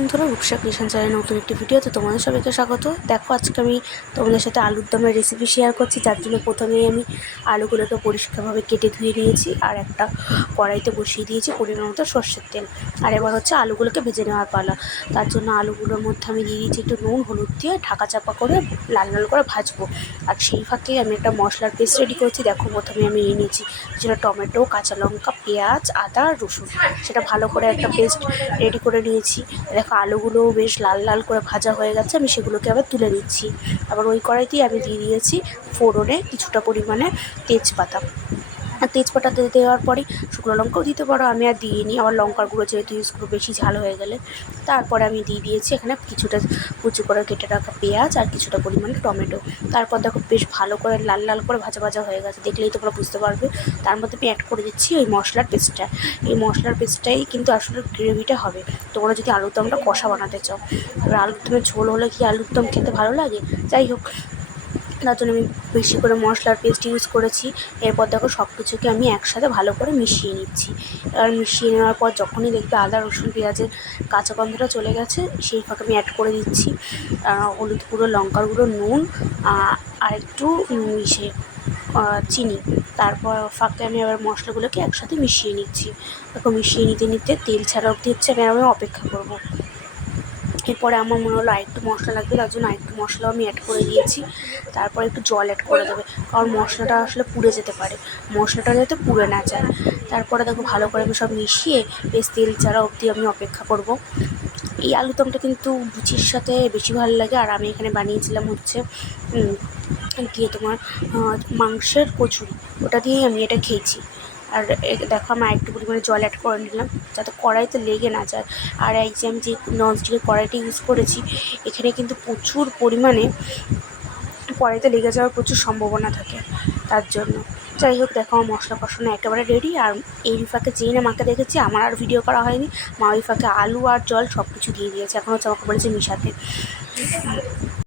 বন্ধুরা, রূপসা ক্রিয়েশন চ্যানেলে নতুন একটি ভিডিওতে তোমাদের সবাইকে স্বাগত। দেখো, আজকে আমি তোমাদের সাথে আলুর দমের রেসিপি শেয়ার করছি। যার জন্য প্রথমেই আমি আলুগুলোকে পরিষ্কারভাবে কেটে ধুয়ে নিয়েছি আর একটা কড়াইতে বসিয়ে দিয়েছি পরিমাণ মতো সর্ষের তেল। আর এবার হচ্ছে আলুগুলোকে ভেজে নেওয়ার পালা। তার জন্য আলুগুলোর মধ্যে আমি দিয়ে দিয়েছি একটু নুন, হলুদ দিয়ে ঢাকা চাপা করে লাল লাল করে ভাজবো। আর সেই ফাঁকেই আমি একটা মশলার পেস্ট রেডি করছি। দেখো, প্রথমে আমি নিয়ে নিয়েছি যেটা টমেটো, কাঁচা লঙ্কা, পেঁয়াজ, আদা, রসুন, সেটা ভালো করে একটা পেস্ট রেডি করে নিয়েছি। দেখো, আলুগুলো বেশ লাল লাল করে ভাজা হয়ে গেছে। আমি সেগুলোকে আবার তুলে নিচ্ছি। আবার ওই কড়াইতেই আমি দিয়ে দিয়েছি ফোড়নে কিছুটা পরিমাণে তেজপাতা। আর তেজপাতাতে দেওয়ার পরে শুকনো লঙ্কাও দিতে পারো, আমি আর দিইনি। আবার লঙ্কার গুঁড়ো যেহেতু ইউজ করবো বেশি ঝাল হয়ে গেলে। তারপরে আমি দিয়ে দিয়েছি এখানে কিছুটা কুচি করে কেটে রাখা পেঁয়াজ আর কিছুটা পরিমাণে টমেটো। তারপর দেখো, বেশ ভালো করে লাল লাল করে ভাজা ভাজা হয়ে গেছে, দেখলেই তোমরা বুঝতে পারবে। তার মধ্যে আমি অ্যাড করে দিচ্ছি ওই মশলার পেস্টটা। এই মশলার পেস্টটাই কিন্তু আসলে গ্রেভিটা হবে। তোমরা যদি আলুর দমটা কষা বানাতে চাও, এবার আলুর দমের ঝোল হলে কি আলুর দম খেতে ভালো লাগে? যাই হোক, তার জন্য আমি বেশি করে মশলার পেস্ট ইউজ করেছি। এরপর দেখো, সব কিছুকে আমি একসাথে ভালো করে মিশিয়ে নিচ্ছি। এবার মিশিয়ে নেওয়ার পর যখনই দেখবে আদা, রসুন, পেঁয়াজের কাঁচা গন্ধটা চলে গেছে, সেই ফাঁকে আমি অ্যাড করে দিচ্ছি হলুদ গুঁড়ো, লঙ্কার গুঁড়ো, নুন আর একটু চিনি। তারপর ফাঁকে আমি আবার মশলাগুলোকে একসাথে মিশিয়ে নিচ্ছি। দেখো, মিশিয়ে নিতে নিতে তেল ছাড়া অবধি হচ্ছে আমি অপেক্ষা করবো। এরপরে আমার মনে হলো আরেকটু মশলা লাগবে, তার জন্য আরেকটু মশলাও আমি অ্যাড করে দিয়েছি। তারপরে একটু জল অ্যাড করে দেবে, কারণ মশলাটা আসলে পুড়ে যেতে পারে, মশলাটা যাতে পুড়ে না যায়। তারপরে দেখো, ভালো করে আমি সব মিশিয়ে বেশ তেল ছাড়া অবধি আমি অপেক্ষা করব। এই আলুদমটা কিন্তু লুচির সাথে বেশি ভালো লাগে। আর আমি এখানে বানিয়েছিলাম হচ্ছে গিয়ে তোমার মাংসের কচুরি, ওটা দিয়েই আমি এটা খেয়েছি। আর দেখো, আমি একটু পরিমাণে জল অ্যাড করে নিলাম যাতে কড়াইতে লেগে না যায়। আর এই যে আমি যে ননস্টিকের কড়াইটা ইউজ করেছি, এখানে কিন্তু প্রচুর পরিমাণে কড়াইতে লেগে যাওয়ার প্রচুর সম্ভাবনা থাকে, তার জন্য। যাই হোক, দেখো, আমার মশলা কষানো একেবারে রেডি। আর এই ফাঁকে যেই না মাকে দেখেছি, আমার আর ভিডিও করা হয়নি, মা ওই ফাঁকে আলু আর জল সব কিছু দিয়ে দিয়েছে। এখন হচ্ছে আমাকে বলেছে মিশাতে।